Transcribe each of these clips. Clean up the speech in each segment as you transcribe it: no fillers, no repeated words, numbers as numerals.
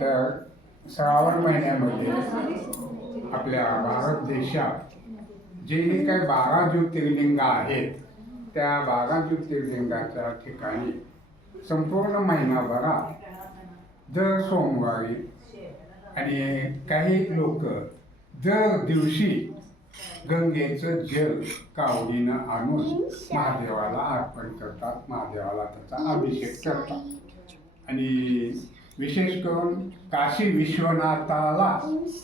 तर श्रावण महिन्यामध्ये आपल्या भारत देशात जे काही 12 ज्योतिर्लिंग आहेत त्या 12 ज्योतिर्लिंगाच्या ठिकाणी संपूर्ण महिनाभरात दर सोमवारी आणि काही लोक दर दिवशी गंगेचं जल कावडीनं आणून महादेवाला अर्पण करतात, महादेवाला त्याचा अभिषेक करतात. आणि विशेष करून काशी विश्वनाथाला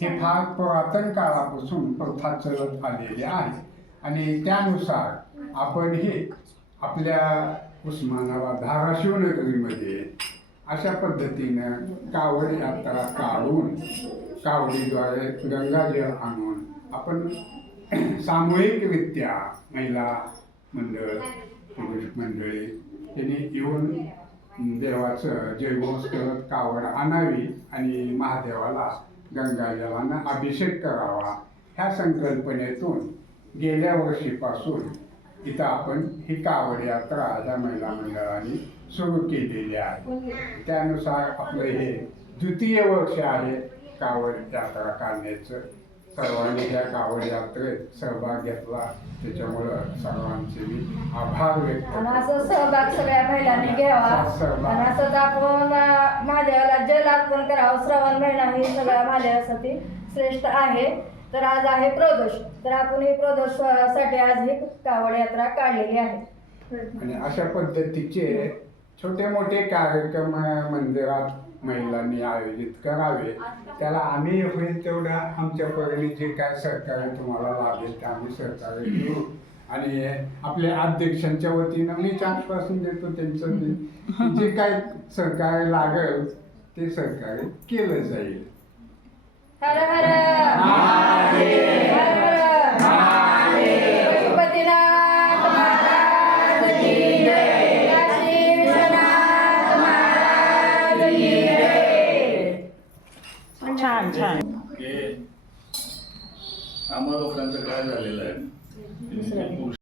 हे फार पुरातन काळापासून प्रथा चालत आलेली आहे आणि त्यानुसार आपण हे आपल्या उस्मानाबाद धाराशिव नगरीमध्ये अशा पद्धतीनं कावड यात्रा काढून कावडीद्वारे गंगाजल आणून आपण सामूहिकरित्या महिला मंडळ पुरुष मंडळी यांनी येऊन देवाचं जयघोष करत कावड आणावी आणि महादेवाला गंगाजलानं अभिषेक करावा ह्या संकल्पनेतून गेल्या वर्षीपासून इथं आपण ही कावड यात्रा या महिला मंडळाने सुरू केलेली आहे. त्यानुसार आपलं हे द्वितीय वर्ष आहे कावड यात्रा काढण्याचं. सर्वांनी ह्या कावड यात्रेत सहभाग घेतला त्याच्यामुळं सर्वांचे मी आभार व्यक्त करतो. आणि असं सहभाग सगळ्या महिलांनी घ्यावा आणि असं आपण महादेवाला जल अर्पण करावं. श्रावण महिना हे सगळ्या महादेवासाठी श्रेष्ठ आहे. तर आज आहे प्रदोष, तर आपण ही प्रदोषासाठी आज ही कावड यात्रा काढलेली आहे. आणि अशा पद्धतीचे छोटे मोठे कार्यक्रम मंदिरात महिलांनी आयोजित करावे. त्याला आम्ही होईल तेवढं आमच्या परीने जे काय सहकार्य तुम्हाला लाभेल ते आम्ही सहकार्य देऊ. आणि आपल्या अध्यक्षांच्या वतीनं मी आश्वासन देतो त्यांचं जे काय सहकार्य लागेल ते सहकार्य केलं जाईल. हर हर महादेव, हर हर पशुपतीनाथ महाराज की जय, काशी विश्वनाथ महाराज की जय. छान छान. आम्हा लोकांचं काय झालेलं आहे